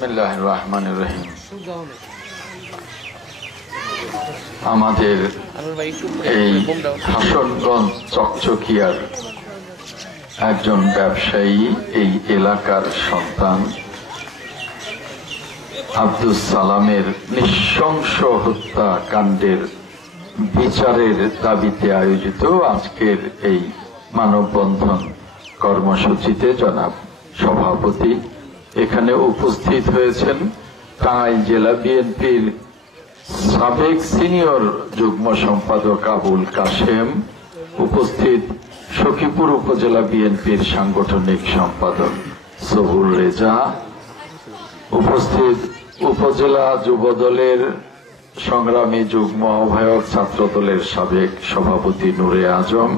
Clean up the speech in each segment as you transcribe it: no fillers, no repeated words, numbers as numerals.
বিসমিল্লাহির রহমানির রহিম। আমাদের এই হাসনগঞ্জ চকচকিয়ার একজন ব্যবসায়ী, এই এলাকার সন্তান আব্দুস সালামের নৃশংস হত্যাকাণ্ডের বিচারের দাবিতে আয়োজিত আজকের এই মানববন্ধন কর্মসূচিতে জনাব সভাপতি এখানে উপস্থিত হয়েছেন। টাঙ্গাইল জেলা বিএনপির সাবেক সিনিয়র যুগ্ম সম্পাদক আবুল কাশেম, উপস্থিত সখীপুর উপজেলা বিএনপির সাংগঠনিক সম্পাদক সবুর রেজা, উপস্থিত উপজেলা যুবদলের সংগ্রামী যুগ্ম আহ্বায়ক ছাত্রদলের সাবেক সভাপতি নূরে আজম,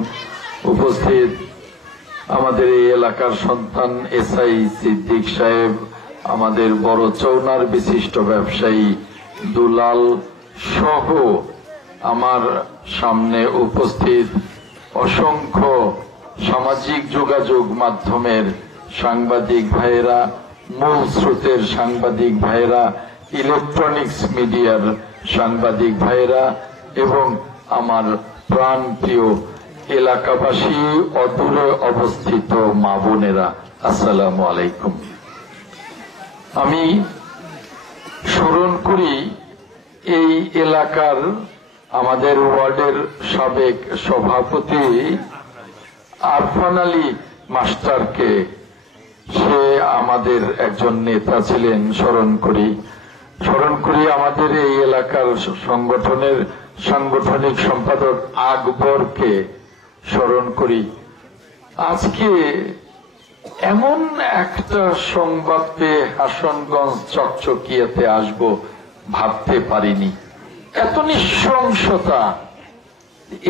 উপস্থিত আমাদের এই এলাকার সন্তান এসআই সিদ্দিক সাহেব, আমাদের বড় চৌনার বিশিষ্ট ব্যবসায়ী দুলাল সহ আমার সামনে উপস্থিত অসংখ্য সামাজিক যোগাযোগ মাধ্যমের সাংবাদিক ভাইয়েরা, মূল স্রোতের সাংবাদিক ভাইয়েরা, ইলেকট্রনিক্স মিডিয়ার সাংবাদিক ভাইয়েরা এবং আমার প্রাণপ্রিয় এলাকাবাসী, অদূরে অবস্থিত মা বোনেরা, আসসালামু আলাইকুম। আমি স্মরণ করি এই এলাকার আমাদের ওয়ার্ডের সাবেক সভাপতি আরফান আলী মাস্টারকে। সে আমাদের একজন নেতা ছিলেন। স্মরণ করি আমাদের এই এলাকার সংগঠনের সাংগঠনিক সম্পাদক আকবরকে স্মরণ করি। আজকে এমন একটা সংবাদ পেয়ে হাসনগঞ্জ চকচকিয়াতে আসব ভাবতে পারিনি। এত নৃশংসতা,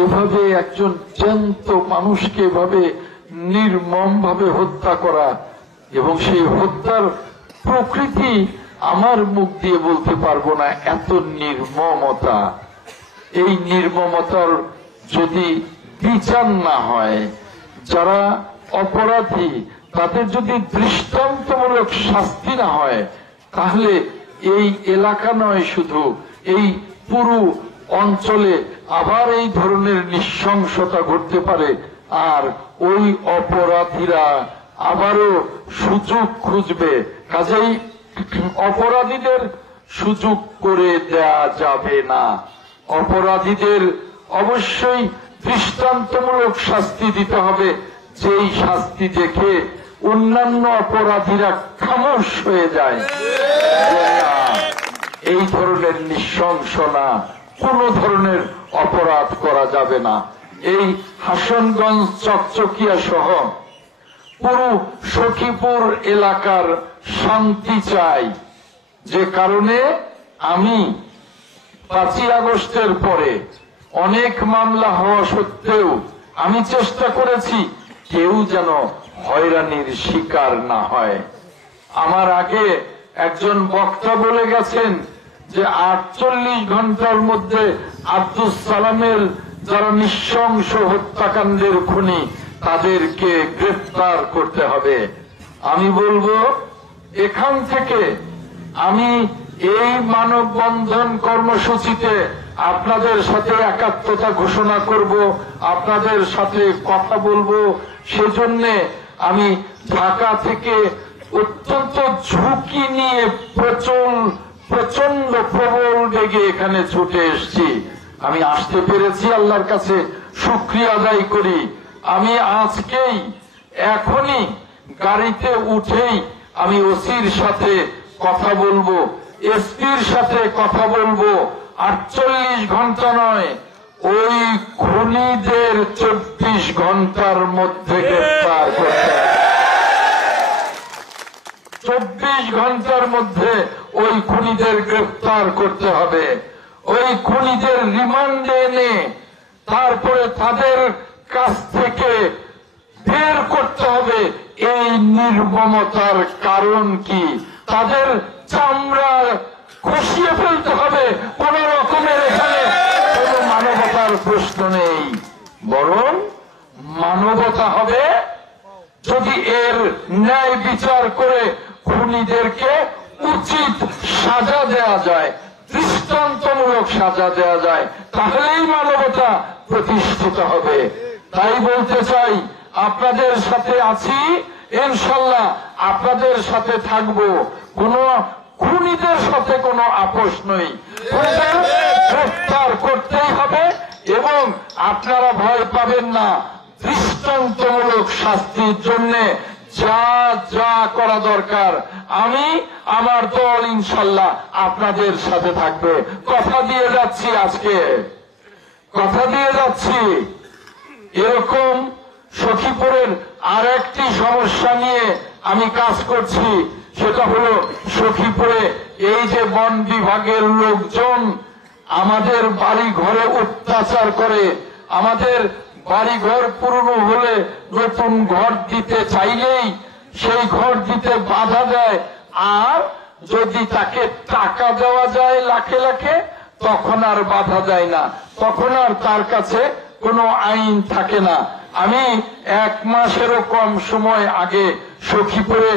এভাবে একজন জ্যান্ত মানুষকে এভাবে নির্মম ভাবে হত্যা করা, এবং সেই হত্যার প্রকৃতি আমার মুখ দিয়ে বলতে পারবো না, এত নির্মমতা। এই নির্মমতার যদি বিচার না হয়, যারা অপরাধী তাদের যদি দৃষ্টান্তমূলক শাস্তি না হয়, তাহলে এই এলাকা নয়, শুধু এই পুরো অঞ্চলে আবার এই ধরনের নৃশংসতা ঘটতে পারে। আর ওই অপরাধীরা আবারও সুযোগ খুঁজবে। কাজেই অপরাধীদের সুযোগ করে দেয়া যাবে না। অপরাধীদের অবশ্যই দৃষ্টান্তমূলক শাস্তি দিতে হবে, যেই শাস্তি দেখে অন্যান্য অপরাধীরা খামোশ হয়ে যায়। এই ধরনের নৃশংস না, কোন ধরনের অপরাধ করা যাবে না। এই হাসনগঞ্জ চকচকিয়া সহ পুরো সখীপুর এলাকার শান্তি চাই। যে কারণে আমি 5ই আগস্টের পরে অনেক মামলা হওয়া সত্ত্বেও আমি চেষ্টা করেছি কেউ যেন হয়রানির শিকার না হয়। আমার আগে একজন বক্তা বলে গেছেন যে 48 ঘন্টার মধ্যে আব্দুস সালামের যারা নৃশংস হত্যাকাণ্ডের খুনি তাদেরকে গ্রেফতার করতে হবে। আমি বলবো, এখান থেকে আমি এই মানববন্ধন কর্মসূচিতে আপনাদের সাথে একাত্মতা ঘোষণা করব, আপনাদের সাথে কথা বলবো। সেজন্য আমি ঢাকা থেকে অত্যন্ত ঝুঁকি নিয়ে প্রচন্ড প্রবল বেগে এখানে ছুটে এসেছি। আমি আসতে পেরেছি, আল্লাহর কাছে শুকরিয়া আদায় করি। আমি আজকেই এখনই গাড়িতে উঠেই আমি ওসির সাথে কথা বলবো, এসপির সাথে কথা বলবো। 48 ঘন্টা নয়, ওই খুনিদের 24 ঘন্টার মধ্যে গ্রেফতার করতে হবে। 24 ঘন্টার মধ্যে ওই খুনিদের গ্রেফতার করতে হবে। ওই খুনিদের রিমান্ডে এনে তারপরে তাদের কাছ থেকে বের করতে হবে এই নির্মমতার কারণ কি। তাদের চামড়া খসিয়ে ফেলতে হবে। কোন রকমের এখানে কোন মানবতার প্রশ্ন নেই, বরং মানবতা হবে যদি এর ন্যায় বিচার করে খুনিদেরকে উচিত সাজা দেয়া যায়, দৃষ্টান্তমূলক সাজা দেয়া যায়, তাহলেই মানবতা প্রতিষ্ঠিত হবে। তাই বলতে চাই, আপনাদের সাথে আছি, ইনশাল্লাহ আপনাদের সাথে থাকবো। কোন খুনিদের সাথে কোনো আপোষ নেই, খুনিদের গ্রেফতার করতেই হবে এবং আপনারা ভয় পাবেন না। দৃষ্টান্তমূলক শাস্তির জন্য যা যা করা দরকার আমি আমার দল ইনশাল্লাহ আপনাদের সাথে থাকবে। কথা দিয়ে যাচ্ছি, আজকে কথা দিয়ে যাচ্ছি। এরকম সখীপুরের আর একটি সমস্যা নিয়ে আমি কাজ করছি, সেটা হলো সখীপুরে এই যে বন বিভাগের লোকজন আমাদের বাড়ি ঘরে অত্যাচার করে, আমাদের বাড়ি ঘর পুরনো হলে নতুন ঘর দিতে চাইলেই সেই ঘর দিতে বাধা দেয়, আর যদি তাকে টাকা দেওয়া যায় লাখে লাখে তখন আর বাধা দেয় না, তখন আর তার কাছে কোনো আইন থাকে না। আমি 1 মাসেরও কম সময় আগে সখীপুরে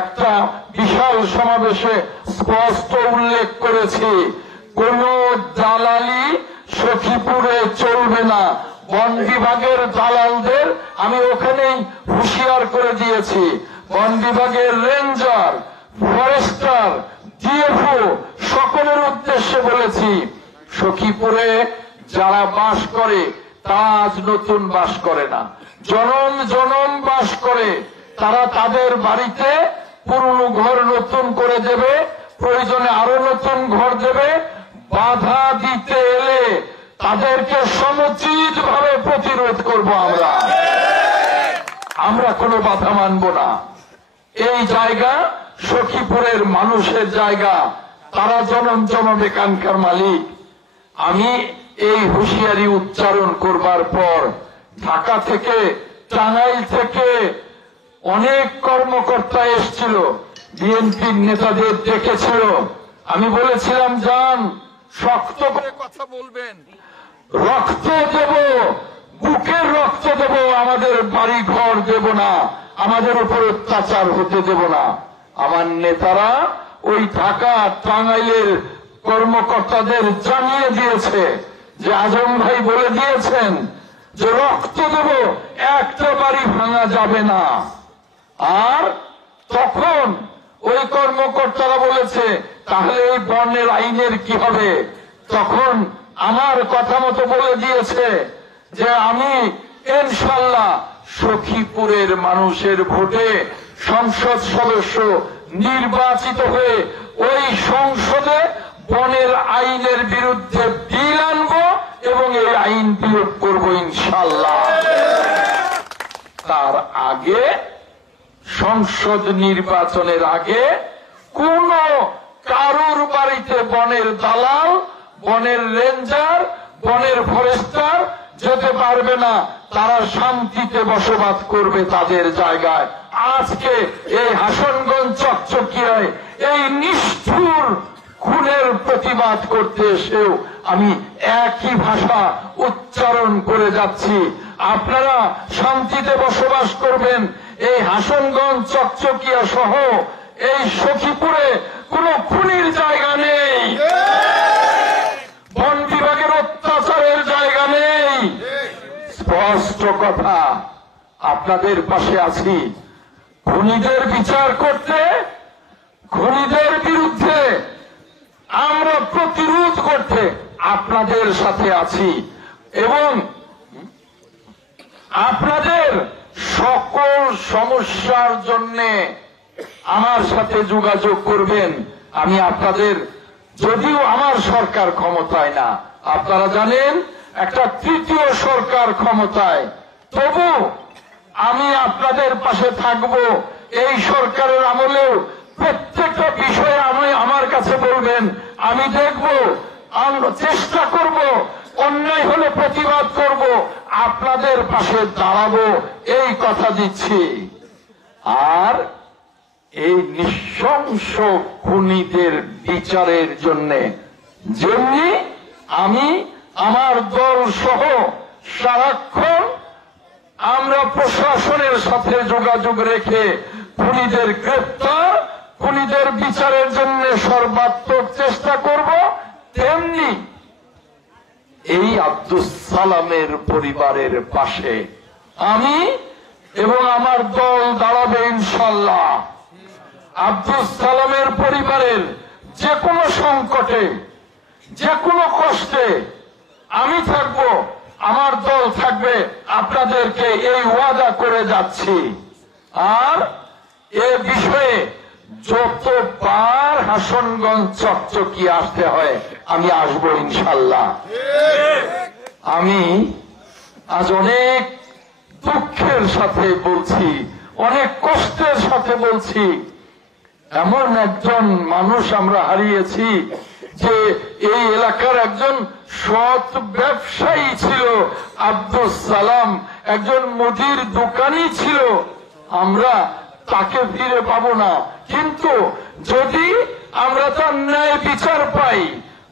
একটা বিশাল সমাবেশে স্পষ্ট উল্লেখ করেছি, কোন দালালি সখীপুরে চলবে না। বন বিভাগের দালালদের আমি ওখানেই হুঁশিয়ার করে দিয়েছি। বন বিভাগের রেঞ্জার, ফরেস্টার, ডিএফও সকলের উদ্দেশ্যে বলেছি, সখীপুরে যারা বাস করে তা আজ নতুন বাস করে না, জনম জনম বাস করে। তারা তাদের বাড়িতে পুরনো ঘর নতুন করে দেবে, প্রয়োজনে আরো নতুন ঘর দেবে। বাধা দিতে এলে তাদেরকে সমুচিত ভাবে প্রতিরোধ করব। আমরা কোনো বাধা মানব না। এই জায়গা সখীপুরের মানুষের জায়গা, তারা জনম জনম এখানকার মালিক। আমি এই হুঁশিয়ারি উচ্চারণ করবার পর ঢাকা থেকে, টাঙ্গাইল থেকে অনেক কর্মকর্তা এসেছিল, বিএনপির নেতাদের ডেকেছিল। আমি বলেছিলাম, যান, শক্ত করে কথা বলবেন, রক্ত দেব, বুকের রক্ত দেব, আমাদের বাড়ি ঘর দেব না, আমাদের উপর অত্যাচার হতে দেব না। আমার নেতারা ওই ঢাকা টাঙ্গাইলের কর্মকর্তাদের জানিয়ে দিয়েছে যে আজম ভাই বলে দিয়েছেন যে রক্ত দেব, একটা বাড়ি ভাঙা যাবে না। আর তখন ওই কর্মকর্তারা বলেছে, তাহলে এই বনের আইনের কি হবে? তখন আমার কথা মতো বলে দিয়েছে যে আমি ইনশাল্লাহ সখীপুরের মানুষের ভোটে সংসদ সদস্য নির্বাচিত হয়ে ওই সংসদে বনের আইনের বিরুদ্ধে বিল আনবো এবং এই আইন বিরোধ করবো ইনশাল্লাহ। তার আগে, সংসদ নির্বাচনের আগে কোন কারুর বাড়িতে বনের দালাল, বনের রেঞ্জার, বনের ফরেস্টার যেতে পারবে না। তারা শান্তিতে বসবাস করবে তাদের জায়গায়। আজকে এই হাসনগঞ্জ চকচকিয়ায় এই নিষ্ঠুর খুনের প্রতিবাদ করতে এসেও আমি একই ভাষা উচ্চারণ করে যাচ্ছি, আপনারা শান্তিতে বসবাস করবেন। এই হাসনগঞ্জ চকচকিয়া সহ এই সখীপুরে কোন খুনির জায়গা নেই, বন বিভাগের অত্যাচারের জায়গা নেই। স্পষ্ট কথা, আপনাদের পাশে আছি। খুনিদের বিচার করতে, খুনিদের বিরুদ্ধে আমরা প্রতিরোধ করতে আপনাদের সাথে আছি এবং আপনাদের সকল সমস্যার জন্য আমার সাথে যোগাযোগ করবেন। আমি আপনাদের, যদিও আমার সরকার ক্ষমতায় না, আপনারা জানেন একটা তৃতীয় সরকার ক্ষমতায়, তবু আমি আপনাদের পাশে থাকব। এই সরকারের আমলেও প্রত্যেকটা বিষয়ে আমার কাছে বলবেন, আমি দেখব, চেষ্টা করব, অন্যায় হলে প্রতিবাদ করব, আপনাদের পাশে দাঁড়াবো, এই কথা দিচ্ছি। আর এই নৃশংস খুনিদের বিচারের জন্য যেমনি আমি আমার দল সহ সারাক্ষণ আমরা প্রশাসনের সাথে যোগাযোগ রেখে খুনিদের গ্রেপ্তার, খুনিদের বিচারের জন্য সর্বাত্মক চেষ্টা করব, তেমনি এই আব্দুস সালামের পরিবারের পাশে আমি এবং আমার দল দাঁড়াবে ইনশাআল্লাহ। আব্দুস সালামের পরিবারের যে কোনো সংকটে, যে কোনো কষ্টে আমি থাকব, আমার দল থাকবে, আপনাদেরকে এই ওয়াদা করে যাচ্ছি। আর এ বিষয়ে যতবার হাসনগঞ্জ চকচকি আসতে হয় আমি আসবো ইনশাআল্লাহ। আমি আজ অনেক দুঃখের সাথে বলছি, অনেক কষ্টের সাথে বলছি, এমন একজন মানুষ আমরা হারিয়েছি যে এই এলাকার একজন সৎ ব্যবসায়ী ছিল। আব্দুস সালাম একজন মুদির দোকানি ছিল। আমরা তাকে ফিরে পাবো না, কিন্তু যদি আমরা তার ন্যায় বিচার পাই,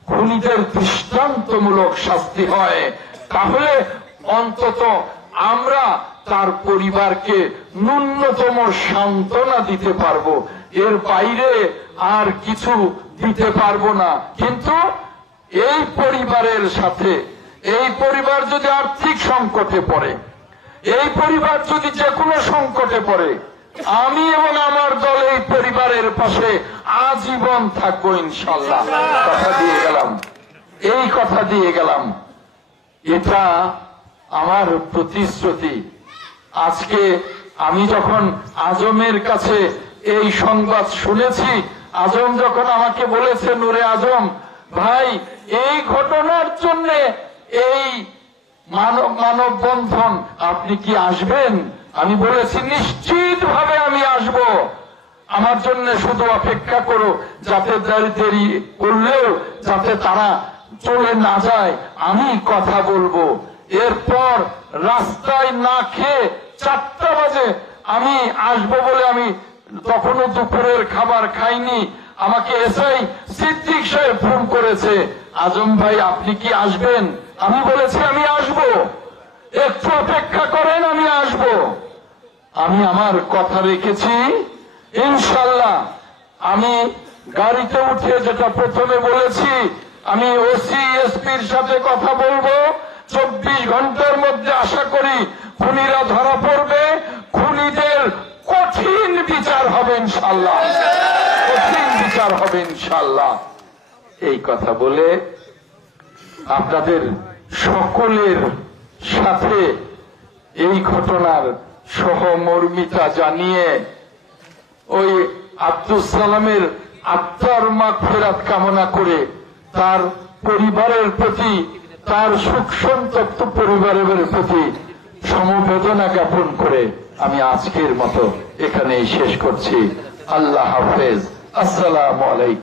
খুনিদের দৃষ্টান্তমূলক শাস্তি হয়, তাহলে অন্তত আমরা তার পরিবারকে ন্যূনতম সান্ত্বনা দিতে পারবো। এর বাইরে আর কিছু দিতে পারবো না। কিন্তু এই পরিবারের সাথে, এই পরিবার যদি আর্থিক সংকটে পড়ে, এই পরিবার যদি যে কোনো সংকটে পড়ে, আমি এবং আমার দল এই পরিবারের পাশে আজীবন থাকবো ইনশাআল্লাহ। কথা দিয়ে গেলাম, এই কথা দিয়ে গেলাম, এটা আমার প্রতিশ্রুতি। আজকে আমি যখন আজমের কাছে এই সংবাদ শুনেছি, আজম যখন আমাকে বলেছে, নূরে আজম ভাই এই ঘটনার জন্য এই মানববন্ধন আপনি কি আসবেন? আমি বলেছি নিশ্চিত ভাবে আমি আসব। আমার জন্য শুধু অপেক্ষা করো, যাতে দেরি করলেও যাতে তারা চলে না যায়, আমি কথা বলবো। এরপর রাস্তায় না খেয়ে 4টা বাজে আমি আসবো বলে, আমি তখনও দুপুরের খাবার খাইনি, আমাকে এসআই সিদ্দিক সাহেব ফোন করেছে, আজম ভাই আপনি কি আসবেন? আমি বলেছি আমি আসবো, একটু অপেক্ষা করেন, আমি আসবো। আমি আমার কথা রেখেছি ইনশাআল্লাহ। আমি গাড়িতে উঠে যেটা প্রথমে বলেছি, আমি ওসি এসপির সাথে কথা বলবো। 24 ঘন্টার মধ্যে আশা করি খুনিরা ধরা পড়বে, খুনিদের কঠিন বিচার হবে ইনশাআল্লাহ, কঠিন বিচার হবে ইনশাআল্লাহ। এই কথা বলে আপনাদের সকলের সাথে এই ঘটনার সহমর্মিতা জানিয়ে ওই আব্দুস সালামের আত্মার মাগফিরাত কামনা করে, তার পরিবারের প্রতি, তার সুখ সন্তপ্ত পরিবারের প্রতি সমবেদনা জ্ঞাপন করে আমি আজকের মতো এখানেই শেষ করছি। আল্লাহ হাফেজ। আসসালামু আলাইকুম।